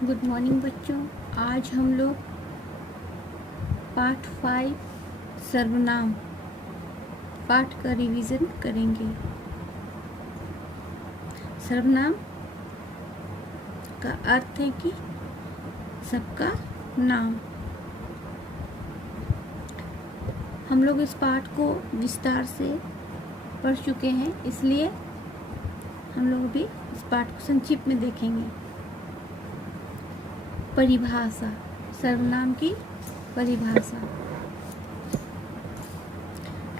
Good morning बच्चों। आज हम लोग पार्ट 5 सर्वनाम पाठ का रिवीजन करेंगे। सर्वनाम का अर्थ है कि सबका नाम। हम लोग इस पाठ को विस्तार से पढ़ चुके हैं, इसलिए हम लोग भी इस पाठ को संक्षिप्त में देखेंगे। परिभाषा, सर्वनाम की परिभाषा।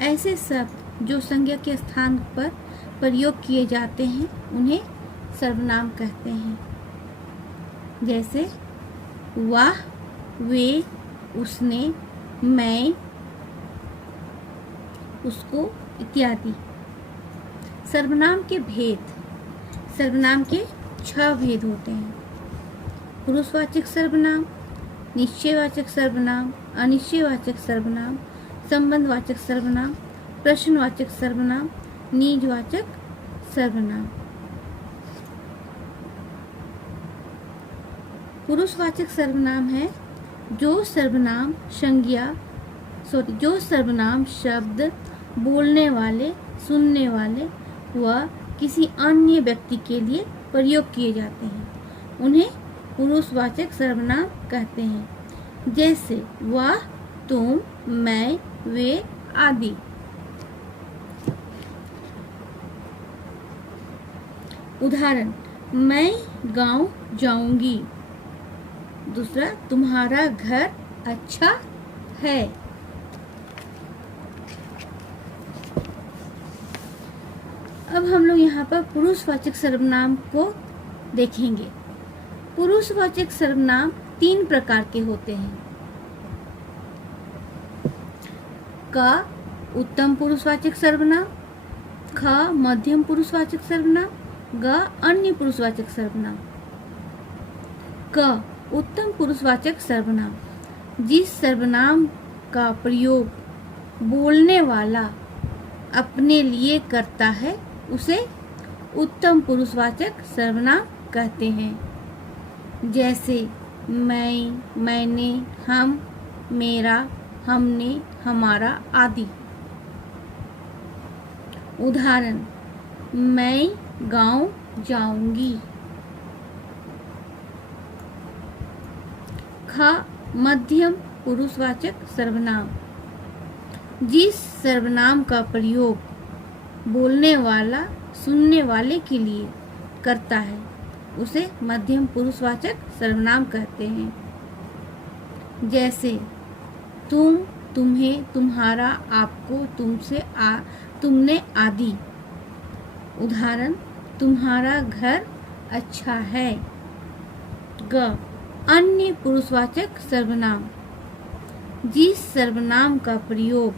ऐसे शब्द जो संज्ञा के स्थान पर प्रयोग किए जाते हैं उन्हें सर्वनाम कहते हैं। जैसे वह, वे, उसने, मैं, उसको इत्यादि। सर्वनाम के भेद। सर्वनाम के 6 भेद होते हैं। पुरुषवाचक सर्वनाम, निश्चयवाचक सर्वनाम, अनिश्चयवाचक सर्वनाम, संबंधवाचक सर्वनाम, प्रश्नवाचक सर्वनाम, निजवाचक सर्वनाम। पुरुषवाचक सर्वनाम है जो सर्वनाम शब्द बोलने वाले, सुनने वाले व किसी अन्य व्यक्ति के लिए प्रयोग किए जाते हैं, उन्हें पुरुषवाचक सर्वनाम कहते हैं। जैसे वह, तुम, मैं, वे आदि। उदाहरण, मैं गांव जाऊंगी। दूसरा, तुम्हारा घर अच्छा है। अब हम लोग यहाँ पर पुरुषवाचक सर्वनाम को देखेंगे। पुरुषवाचक सर्वनाम 3 प्रकार के होते हैं। क उत्तम पुरुषवाचक सर्वनाम, ख मध्यम पुरुषवाचक सर्वनाम, ग अन्य पुरुषवाचक सर्वनाम। क उत्तम पुरुषवाचक सर्वनाम, जिस सर्वनाम का प्रयोग बोलने वाला अपने लिए करता है उसे उत्तम पुरुषवाचक सर्वनाम कहते हैं। जैसे मैं, मैंने, हम, मेरा, हमने, हमारा आदि। उदाहरण, मैं गांव जाऊंगी। ख मध्यम पुरुषवाचक सर्वनाम, जिस सर्वनाम का प्रयोग बोलने वाला सुनने वाले के लिए करता है उसे मध्यम पुरुषवाचक सर्वनाम कहते हैं। जैसे तुम, तुम्हें, तुम्हारा, आपको, तुमसे, तुमने आदि। उदाहरण, तुम्हारा घर अच्छा है। ग अन्य पुरुषवाचक सर्वनाम, जिस सर्वनाम का प्रयोग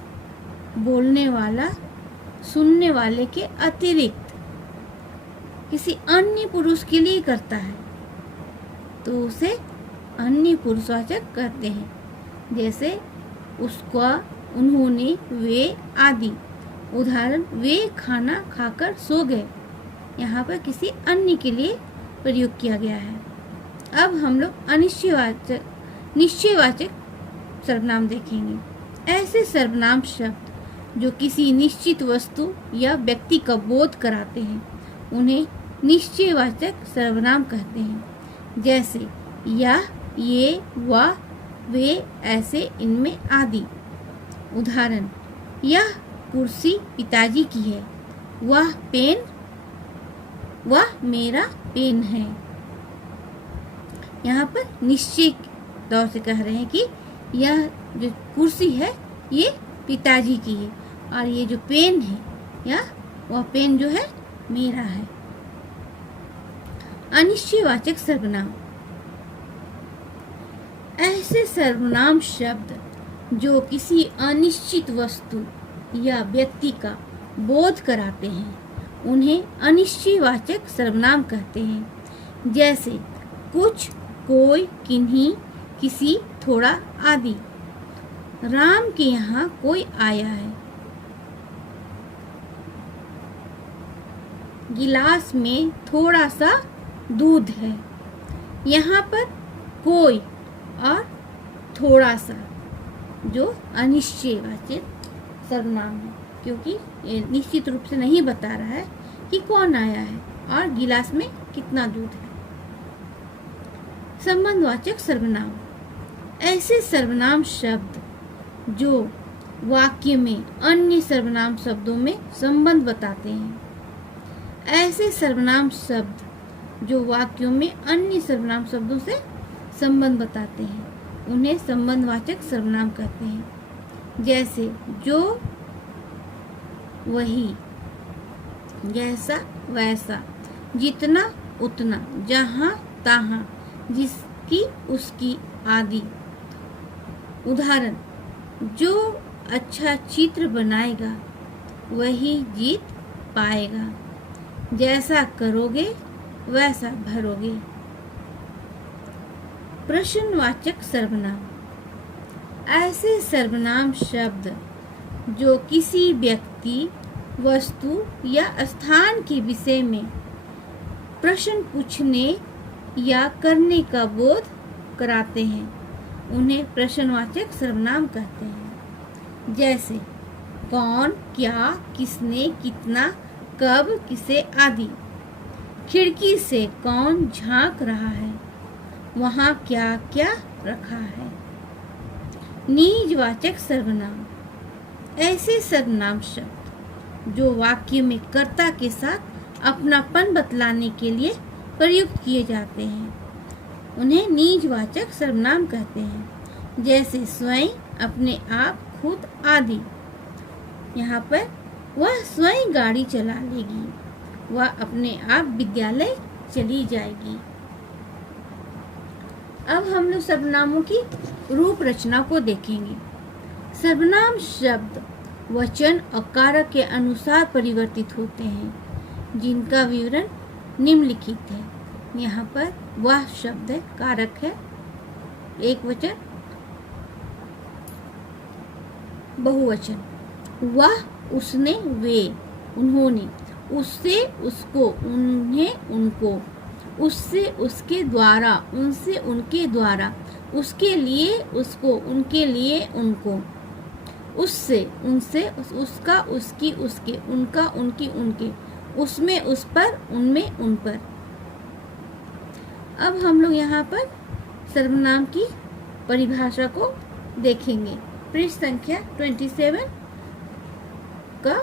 बोलने वाला सुनने वाले के अतिरिक्त किसी अन्य पुरुष के लिए करता है तो उसे अन्य पुरुषवाचक कहते हैं। जैसे उसका, उन्होंने, वे आदि। उदाहरण, वे खाना खाकर सो गए। यहाँ पर किसी अन्य के लिए प्रयोग किया गया है। अब हम लोग निश्चयवाचक सर्वनाम देखेंगे। ऐसे सर्वनाम शब्द जो किसी निश्चित वस्तु या व्यक्ति का बोध कराते हैं उन्हें निश्चयवाचक सर्वनाम कहते हैं। जैसे यह, ये, वह, वे, ऐसे, इनमें आदि। उदाहरण, यह कुर्सी पिताजी की है। वह मेरा पेन है। यहाँ पर निश्चय तौर से कह रहे हैं कि यह जो कुर्सी है ये पिताजी की है और ये जो पेन है वह पेन जो है मेरा है। अनिश्चयवाचक सर्वनाम, ऐसे सर्वनाम शब्द जो किसी अनिश्चित वस्तु या व्यक्ति का बोध कराते हैं उन्हें अनिश्चयवाचक सर्वनाम कहते हैं। जैसे कुछ, कोई, किन्हीं, किसी, थोड़ा आदि। राम के यहाँ कोई आया है। गिलास में थोड़ा सा दूध है। यहाँ पर कोई और थोड़ा सा जो अनिश्चयवाचक सर्वनाम है, क्योंकि ये निश्चित रूप से नहीं बता रहा है कि कौन आया है और गिलास में कितना दूध है। संबंधवाचक सर्वनाम, ऐसे सर्वनाम शब्द जो वाक्य में अन्य सर्वनाम शब्दों में संबंध बताते हैं। ऐसे सर्वनाम शब्द जो वाक्यों में अन्य सर्वनाम शब्दों से संबंध बताते हैं, उन्हें संबंधवाचक सर्वनाम कहते हैं। जैसे जो, वही, जैसा, वैसा, जितना, उतना, जहाँ, तहाँ, जिसकी, उसकी आदि। उदाहरण, जो अच्छा चित्र बनाएगा वही जीत पाएगा, जैसा करोगे वैसा भरोगे। प्रश्नवाचक सर्वनाम, ऐसे सर्वनाम शब्द जो किसी व्यक्ति, वस्तु या स्थान के विषय में प्रश्न पूछने या करने का बोध कराते हैं, उन्हें प्रश्नवाचक सर्वनाम कहते हैं। जैसे कौन, क्या, किसने, कितना, कब, किसे आदि। खिड़की से कौन झांक रहा है, वहाँ क्या क्या रखा है। निजवाचक सर्वनाम, ऐसे सर्वनाम शब्द जो वाक्य में कर्ता के साथ अपनापन बतलाने के लिए प्रयुक्त किए जाते हैं, उन्हें निजवाचक सर्वनाम कहते हैं। जैसे स्वयं, अपने आप, खुद आदि। यहाँ पर वह स्वयं गाड़ी चला लेगी, वह अपने आप विद्यालय चली जाएगी। अब हम लोग सर्वनामों की रूप रचना को देखेंगे। सर्वनाम शब्द वचन और कारक के अनुसार परिवर्तित होते हैं, जिनका विवरण निम्नलिखित है। यहाँ पर वह शब्द है, कारक है, एक वचन, बहुवचन। वह, उसने, वे, उन्होंने, उससे, उसको, उन्हें, उनको, उससे, उसके द्वारा, उनसे, उनके द्वारा, उसके लिए, उसको, उनके लिए, उनको, उससे, उनसे, उसका, उसकी, उसके, उनका, उनकी, उनके, उसमें, उस पर, उनमें, उन पर। अब हम लोग यहाँ पर सर्वनाम की परिभाषा को देखेंगे। पृष्ठ संख्या 27 का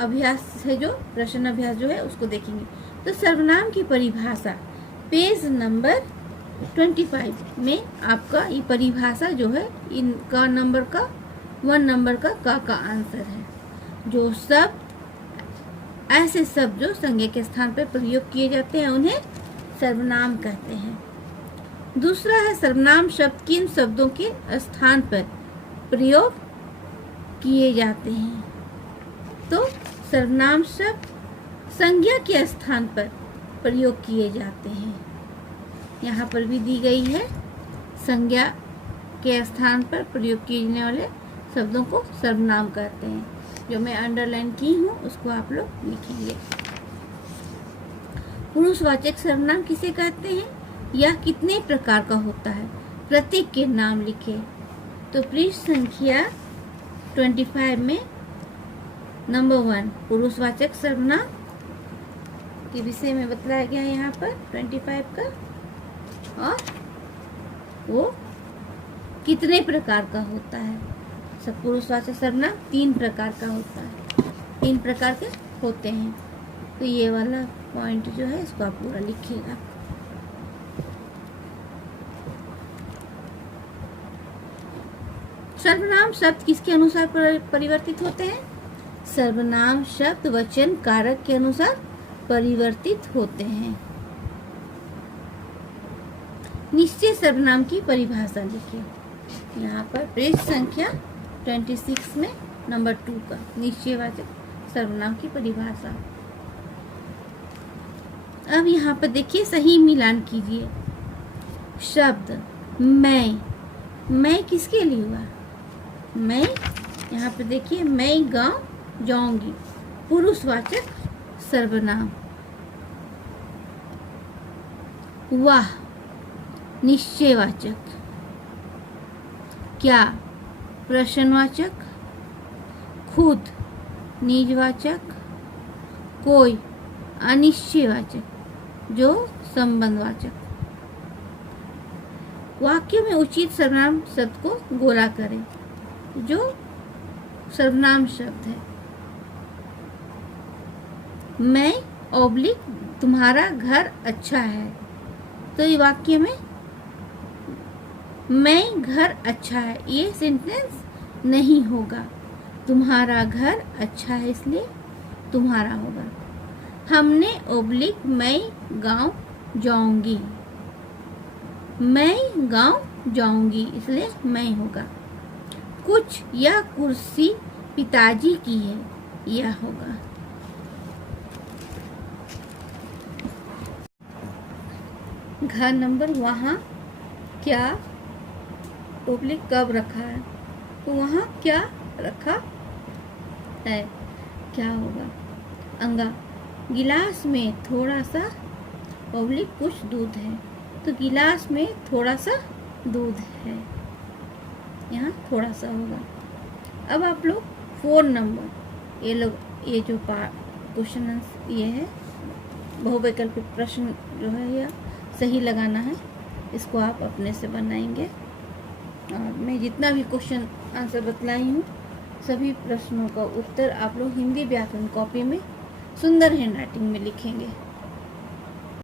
अभ्यास है, जो प्रश्न अभ्यास जो है उसको देखेंगे। तो सर्वनाम की परिभाषा पेज नंबर 25 में आपका ये परिभाषा जो है, इनका नंबर का 1 नंबर का आंसर है। जो शब्द, ऐसे शब्द जो संज्ञा के स्थान पर प्रयोग किए जाते हैं, उन्हें सर्वनाम कहते हैं। दूसरा है सर्वनाम शब्द किन शब्दों के स्थान पर प्रयोग किए जाते हैं। तो सर्वनाम शब्द संज्ञा के स्थान पर प्रयोग किए जाते हैं। यहाँ पर भी दी गई है, संज्ञा के स्थान पर प्रयोग किए जाने वाले शब्दों को सर्वनाम कहते हैं। जो मैं अंडरलाइन की हूँ उसको आप लोग लिखेंगे। पुरुषवाचक सर्वनाम किसे कहते हैं, यह कितने प्रकार का होता है, प्रत्येक के नाम लिखे। तो पृष्ठ संख्या 25 में नंबर 1 पुरुषवाचक सर्वनाम के विषय में बताया गया है यहाँ पर 25 का, और वो कितने प्रकार का होता है। सब पुरुषवाचक सर्वनाम 3 प्रकार का होता है, 3 प्रकार के होते हैं। तो ये वाला पॉइंट जो है इसको आप पूरा लिखिएगा। सर्वनाम शब्द किसके अनुसार परिवर्तित होते हैं, सर्वनाम शब्द वचन कारक के अनुसार परिवर्तित होते हैं। निश्चय सर्वनाम की परिभाषा लिखिए। यहाँ पर पेज संख्या 26 में नंबर 2 का निश्चयवाचक सर्वनाम की परिभाषा। अब यहाँ पर देखिए, सही मिलान कीजिए। शब्द मैं किसके लिए हुआ, मैं, यहाँ पे देखिए, मैं गांव जाऊंगी, पुरुषवाचक सर्वनाम। वाह, निश्चयवाचक। क्या प्रश्नवाचक। खुद निजवाचक। कोई अनिश्चयवाचक जो संबंधवाचक। वाक्य में उचित सर्वनाम शब्द को गोला करें। जो सर्वनाम शब्द है, मैं ऑब्लिक तुम्हारा घर अच्छा है, तो ये वाक्य में मैं घर अच्छा है ये सेंटेंस नहीं होगा। तुम्हारा घर अच्छा है इसलिए तुम्हारा होगा। हमने ऑब्लिक मैं गांव जाऊंगी, मैं गांव जाऊंगी इसलिए मैं होगा। कुछ यह कुर्सी पिताजी की है, यह होगा। घर नंबर वहाँ क्या ऑब्लिक कब रखा है, तो वहाँ क्या रखा है, क्या होगा। अंगा गिलास में थोड़ा सा ऑब्लिक कुछ दूध है, तो गिलास में थोड़ा सा दूध है, यहाँ थोड़ा सा होगा। अब आप लोग 4 नंबर ये जो क्वेश्चन ये है बहुवैकल्पिक प्रश्न जो है यह सही लगाना है, इसको आप अपने से बनाएंगे। और मैं जितना भी क्वेश्चन आंसर बतलाई हूँ सभी प्रश्नों का उत्तर आप लोग हिंदी व्याकरण कॉपी में सुंदर हैंडराइटिंग में लिखेंगे।